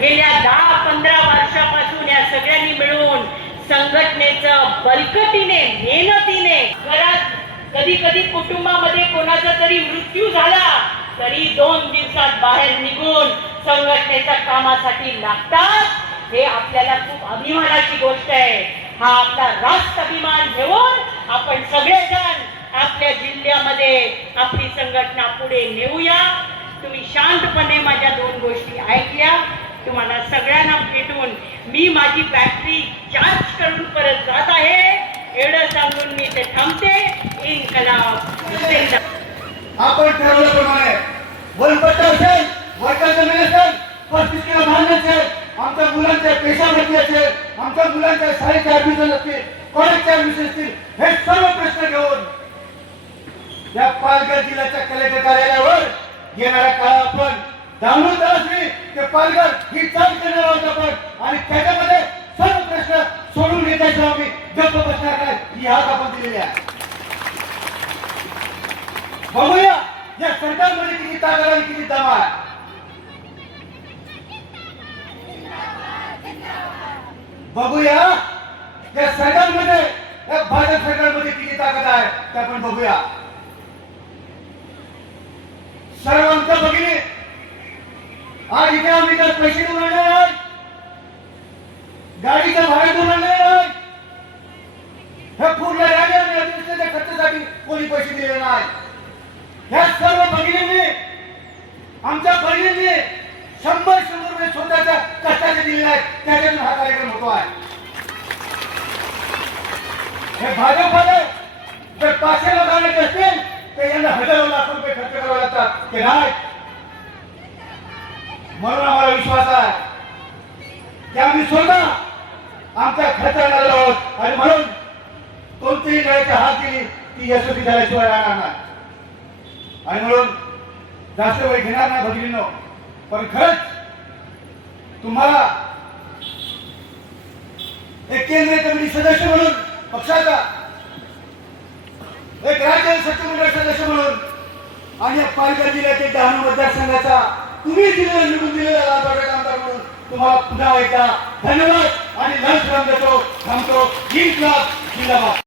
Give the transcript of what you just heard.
गेल्या दहा पंधरा वर्षापासून या सगळ्यांनी मिळून संघटनेचं बलकटीने मेहनतीने घरात कधी कधी कुटुंबामध्ये कोणाचा तरी मृत्यू झाला तरी दोन दिवसात बाहेर निघून संघटनेच्या कामासाठी लागतात. हे आपल्याला खूप अभिमानाची गोष्ट आहे. हा आपला राष्ट्र अभिमान घेऊन आपण सगळेजण आपल्या जिल्ह्यामध्ये आपली संघटना पुढे नेऊया. तुम्ही शांतपणे माझ्या दोन गोष्टी तुम्हाला सगळ्यांना भेटून मी माझी बॅटरी चार्ज करून परत जात आहे. एवढं सांगून मी ते थांबते. इन्कलाब. आपण ठरवल्याप्रमाणे वनपट्टा असेल वर्षा जमीन असेल पस्तीस किलो धान्य असेल आमच्या मुलांच्या पेशाभरती असेल आमच्या मुलांच्या शाळेच्या ऍडमिशन असतील कॉलेजच्या ऍडमिशन असतील हे सर्व प्रश्न घेऊन या पालघर जिल्ह्याच्या कलेक्टर कार्यालयावर येणाऱ्या काळात आपण जाणून तलासरी ते पालघर ही चाल करणार आहोत आपण. आणि त्याच्यामध्ये सर्व प्रश्न सोडून घेतायचं आम्ही गप्प बसणार नाही. ही हात आपण दिलेली आहे. बघूया या सरकारमध्ये किती ताकद आणि किती दम आहे. बघूया या सरकारमध्ये या भाजप सरकारमध्ये किती ताकद आहे ते आपण बघूया. सर्व आमच्या भगिनी आज इथे आम्ही तर पैसे देऊन आणले नाही गाडीचं भाडं देऊन आणले नाही हे पूर्ण रॅली आणि administration खर्चासाठी कोणी पैसे दिले नाही. ह्या सर्व भगिनींनी आमच्या बहिणींनी शंभर शंभर रुपये स्वतःच्या कष्टाचे दिलेले आहेत त्याच्यातून हा कार्यक्रम होतो आहे हे भाजपने जर पाचशे लोकांना असतील तर यांना हजारो लाख रुपये खर्च करावे लागतात. ते नाही. म्हणून आम्हाला विश्वास आहे. की आम्ही स्वतः आमच्या खर्चाला आहोत. आणि म्हणून कोणतीही लढाईची हात दिली ती यशस्वी झाल्याशिवाय राहणार नाही. आणि म्हणून जास्त वेळ घेणार नाही भगिनीनो. पण खरंच तुम्हाला एक केंद्रीय कमिटी सदस्य म्हणून पक्षाचा एक राज्य सचिवमंडळ सदस्य म्हणून आणि पालघर जिल्ह्यातील डहाणू मतदारसंघाचा तुम्ही दिलेला निवडून दिलेला लाभार्थी आमदार म्हणून. तुम्हाला पुन्हा एकदा धन्यवाद आणि लंच बंद देतो थांबतो. जिंकला जिंदाबाद.